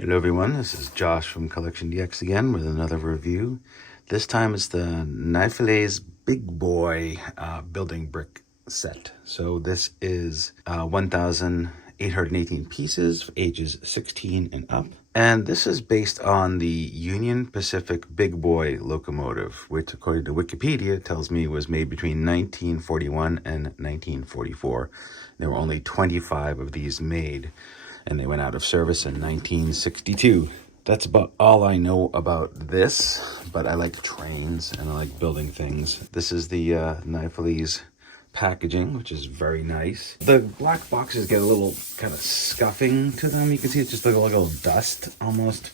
Hello everyone, this is Josh from CollectionDX again with another review. This time it's the Nifeliz Big Boy building brick set. So this is 1,818 pieces, ages 16 and up. And this is based on the Union Pacific Big Boy locomotive, which according to Wikipedia tells me was made between 1941 and 1944. There were only 25 of these made, and they went out of service in 1962. That's about all I know about this, but I like trains and I like building things. This is the Nifeliz packaging, which is very nice. The black boxes get a little kind of scuffing to them. You can see it's just like a little dust almost,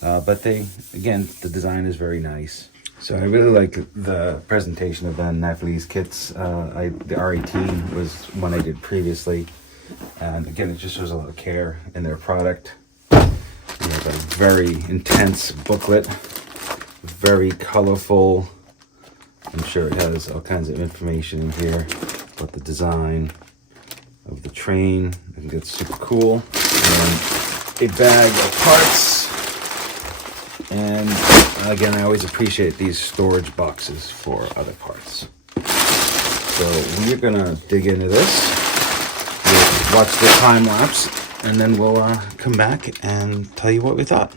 but the design is very nice. So I really like the presentation of the Nifeliz kits. The R18 was one I did previously. And again, it just shows a lot of care in their product. You have a very intense booklet, very colorful. I'm sure it has all kinds of information in here about the design of the train. I think it's super cool. And a bag of parts. And again, I always appreciate these storage boxes for other parts. So we're gonna dig into this. Watch the time lapse, and then we'll come back and tell you what we thought.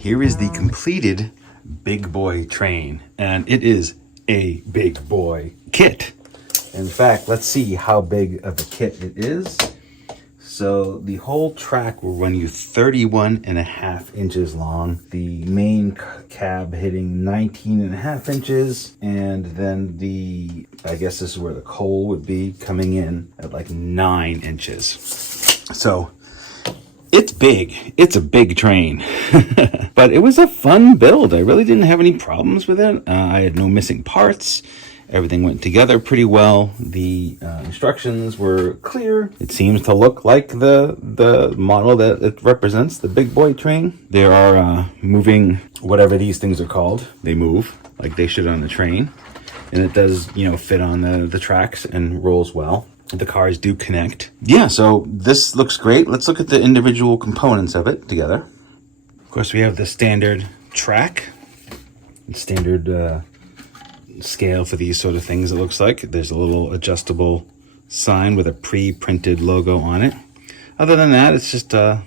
Here is the completed Big Boy train, and it is a Big Boy kit. In fact, let's see how big of a kit it is. So the whole track will run you 31.5 inches long. The main cab hitting 19.5 inches, and then I guess this is where the coal would be, coming in at like 9 inches. So it's big. It's a big train. But it was a fun build. I really didn't have any problems with it. I had no missing parts. Everything went together pretty well. The instructions were clear. It seems to look like the model that it represents, the Big Boy train. There are moving, whatever these things are called. They move like they should on the train. And it does, fit on the tracks and rolls well. The cars do connect. Yeah, so this looks great. Let's look at the individual components of it together. Of course, we have the standard track, standard scale for these sort of things, it looks like. There's a little adjustable sign with a pre-printed logo on it. Other than that, it's just, kind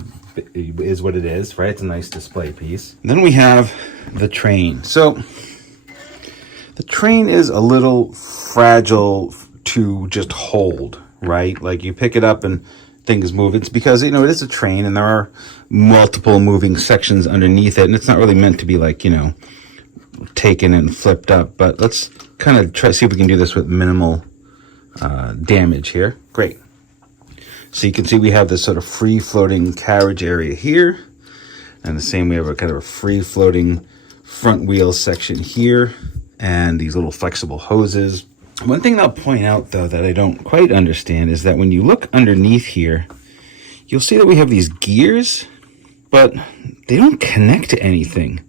of is what it is, right? It's a nice display piece. Then we have the train. So the train is a little fragile to just hold, right? Like you pick it up and things move. It's because, it is a train and there are multiple moving sections underneath it. And it's not really meant to be like, taken and flipped up. But let's kind of try see if we can do this with minimal damage here. Great. So you can see we have this sort of free floating carriage area here. And the same, we have a kind of a free floating front wheel section here. And these little flexible hoses. One thing I'll point out, though, that I don't quite understand is that when you look underneath here, you'll see that we have these gears, but they don't connect to anything.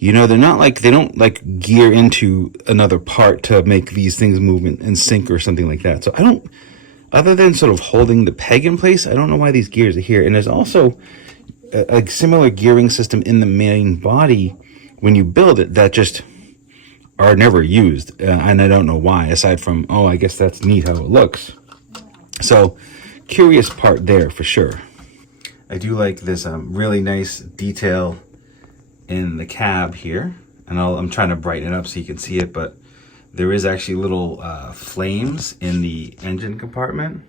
They're not like, they don't like gear into another part to make these things move in sync or something like that. So other than sort of holding the peg in place, I don't know why these gears are here. And there's also a similar gearing system in the main body when you build it that just are never used, and I don't know why, aside from, I guess that's neat how it looks. So, curious part there for sure. I do like this really nice detail in the cab here, and I'm trying to brighten it up so you can see it, but there is actually little flames in the engine compartment.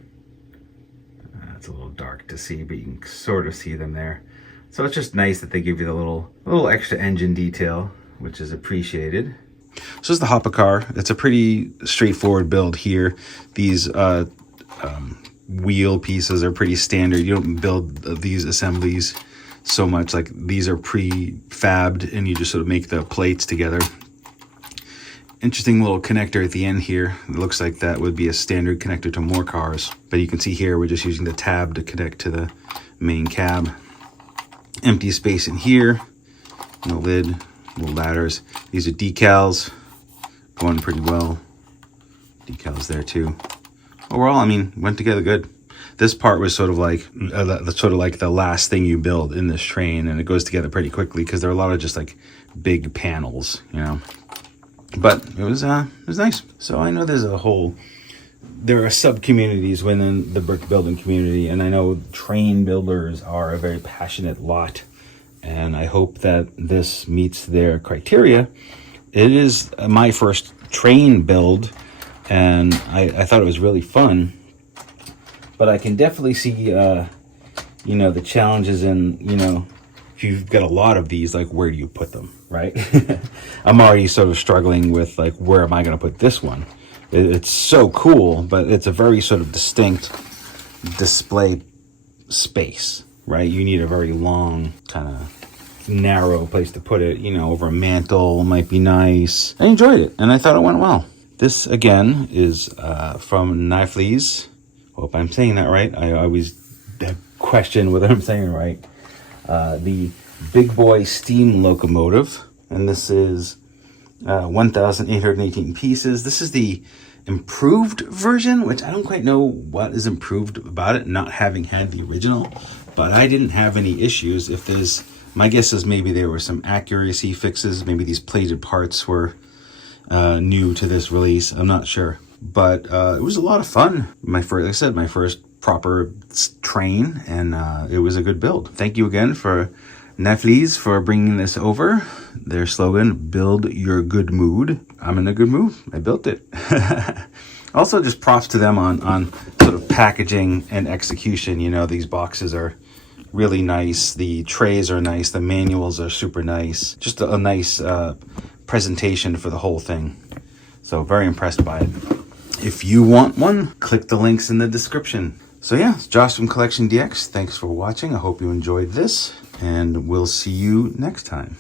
It's a little dark to see, but you can sort of see them there. So it's just nice that they give you the little extra engine detail, which is appreciated. So this is the hopper car. It's a pretty straightforward build here. These wheel pieces are pretty standard. You don't build these assemblies so much. Like, these are pre-fabbed and you just sort of make the plates together. Interesting little connector at the end here. It looks like that would be a standard connector to more cars, but you can see here we're just using the tab to connect to the main cab. Empty space in here, no lid, little ladders. These are decals, going pretty well. Decals there too. Overall, I mean, went together good. This part was sort of like the last thing you build in this train, and it goes together pretty quickly because there are a lot of just like big panels, you know. But it was nice. So I know there are sub-communities within the brick building community, and I know train builders are a very passionate lot, and I hope that this meets their criteria. It is my first train build, and I thought it was really fun, but I can definitely see, you know, the challenges in, you know, if you've got a lot of these, like, where do you put them, right? I'm already sort of struggling with, like, where am I going to put this one? It's so cool, but it's a very sort of distinct display space, right? You need a very long, kind of narrow place to put it, you know, over a mantle might be nice. I enjoyed it, and I thought it went well. This, again, is from Nifeliz. Hope I'm saying that right. I always question whether I'm saying it right. The Big Boy steam locomotive, and this is 1,818 pieces. This is the improved version, which I don't quite know what is improved about it, not having had the original, but I didn't have any issues. If there's, my guess is maybe there were some accuracy fixes. Maybe these plated parts were new to this release. I'm not sure, but it was a lot of fun. Like I said, my first proper train, and it was a good build. Thank you again for Nifeliz for bringing this over. Their slogan, build your good mood. I'm in a good mood. I built it. Also, just props to them on sort of packaging and execution. You know, these boxes are really nice. The trays are nice. The manuals are super nice. Just a nice presentation for the whole thing. So very impressed by it. If you want one, click the links in the description. So yeah, it's Josh from CollectionDX. Thanks for watching. I hope you enjoyed this, and we'll see you next time.